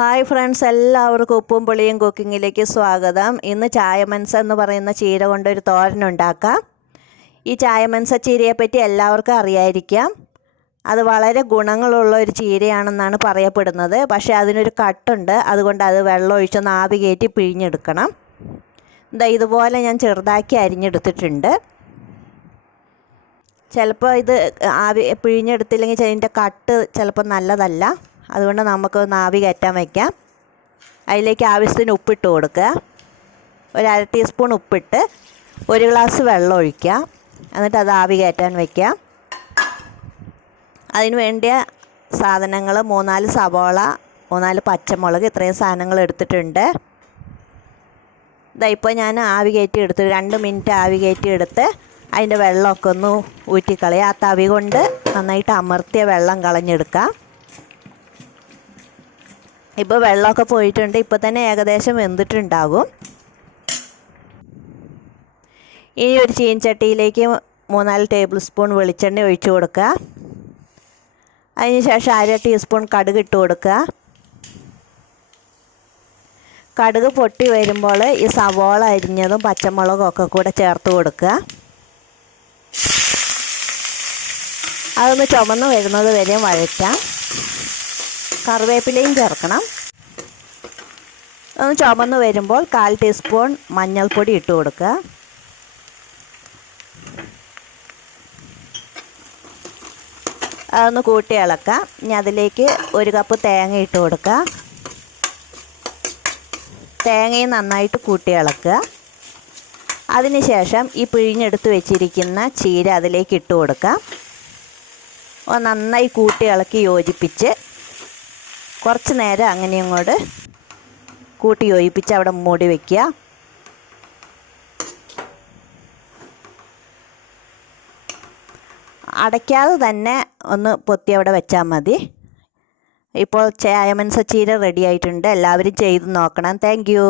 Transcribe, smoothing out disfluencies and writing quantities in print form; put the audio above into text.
Hi friends, എല്ലാവർക്കും ഉപ്പും പുളിയും കുക്കിങ്ങിലേക്ക് സ്വാഗതം. ഇന്ന് ചായമൻസ എന്ന് പറയുന്ന ചീര കൊണ്ടൊരു തോരൻ ഉണ്ടാക്കാം. ഈ ചായമൻസ ചീരയെപ്പറ്റി എല്ലാവർക്കും അറിയായിരിക്കാം. അത് വളരെ ഗുണങ്ങളുള്ള ഒരു ചീരയാണെന്നാണ് പറയപ്പെടുന്നത്. പക്ഷേ അതിനൊരു കട്ടുണ്ട്, അതുകൊണ്ട് അത് വെള്ളം ഒഴിച്ചൊന്ന് ആവി കയറ്റി പിഴിഞ്ഞെടുക്കണം. ഇതുപോലെ ഞാൻ ചെറുതാക്കി അരിഞ്ഞെടുത്തിട്ടുണ്ട്. ചിലപ്പോൾ ഇത് ആവി പിഴിഞ്ഞെടുത്തില്ലെങ്കിൽ അതിൻ്റെ കട്ട് ചിലപ്പോൾ നല്ലതല്ല. അതുകൊണ്ട് നമുക്ക് ആവി കയറ്റാൻ വയ്ക്കാം. അതിലേക്ക് ആവശ്യത്തിന് ഉപ്പിട്ട് കൊടുക്കുക. ഒരു അര ടീസ്പൂൺ ഉപ്പിട്ട് 1 ഗ്ലാസ് വെള്ളം ഒഴിക്കുക. എന്നിട്ട് അത് ആവി കയറ്റാൻ വയ്ക്കുക. അതിന് വേണ്ടിയ സാധനങ്ങൾ 3-4 സവോള, 3-4 പച്ചമുളക്, ഇത്രയും സാധനങ്ങൾ എടുത്തിട്ടുണ്ട്. ഇപ്പോൾ ഞാൻ ആവി കയറ്റി എടുത്ത് 2 മിനിറ്റ് ആവി കയറ്റി എടുത്ത് അതിൻ്റെ വെള്ളമൊക്കെ ഒന്ന് ഊറ്റിക്കളയുക. ആ തവി കൊണ്ട് നന്നായിട്ട് അമർത്തിയ വെള്ളം കളഞ്ഞെടുക്കാം. ഇപ്പോൾ വെള്ളമൊക്കെ പോയിട്ടുണ്ട്. ഇപ്പോൾ തന്നെ ഏകദേശം വെന്തിട്ടുണ്ടാകും. ഇനി ഒരു ചീനച്ചട്ടിയിലേക്ക് 3-4 ടേബിൾ സ്പൂൺ വെളിച്ചെണ്ണ ഒഴിച്ചു കൊടുക്കുക. അതിന് ശേഷം അര ടീസ്പൂൺ കടുക് ഇട്ട് കൊടുക്കുക. കടുക് പൊട്ടി വരുമ്പോൾ ഈ സവോള അരിഞ്ഞതും പച്ചമുളകും ഒക്കെ കൂടെ ചേർത്ത് കൊടുക്കുക. അതൊന്ന് ചുമന്ന് വരുന്നത് വരെ വഴറ്റാം. കറിവേപ്പിലയും ചേർക്കണം. ഒന്ന് ചുമന്ന് വരുമ്പോൾ 1/4 ടീസ്പൂൺ മഞ്ഞൾപ്പൊടി ഇട്ട് കൊടുക്കുക. അതൊന്ന് കൂട്ടി ഇളക്കാം. ഇനി അതിലേക്ക് 1 കപ്പ് തേങ്ങ ഇട്ട് കൊടുക്കുക. തേങ്ങയും നന്നായിട്ട് കൂട്ടി ഇളക്കുക. അതിന് ശേഷം ഈ പിഴിഞ്ഞെടുത്ത് വെച്ചിരിക്കുന്ന ചീര അതിലേക്ക് ഇട്ട് കൊടുക്കാം. നന്നായി കൂട്ടി ഇളക്കി യോജിപ്പിച്ച് കുറച്ച് നേരം അങ്ങനെ ഇങ്ങോട്ട് കൂട്ടി യോജിപ്പിച്ച് അവിടെ മൂടി വയ്ക്കുക. അടയ്ക്കാതെ തന്നെ ഒന്ന് പൊത്തി അവിടെ വെച്ചാൽ മതി. ഇപ്പോൾ ചായമൻസ ചീര റെഡി ആയിട്ടുണ്ട്. എല്ലാവരും ചെയ്ത് നോക്കണം. Thank you.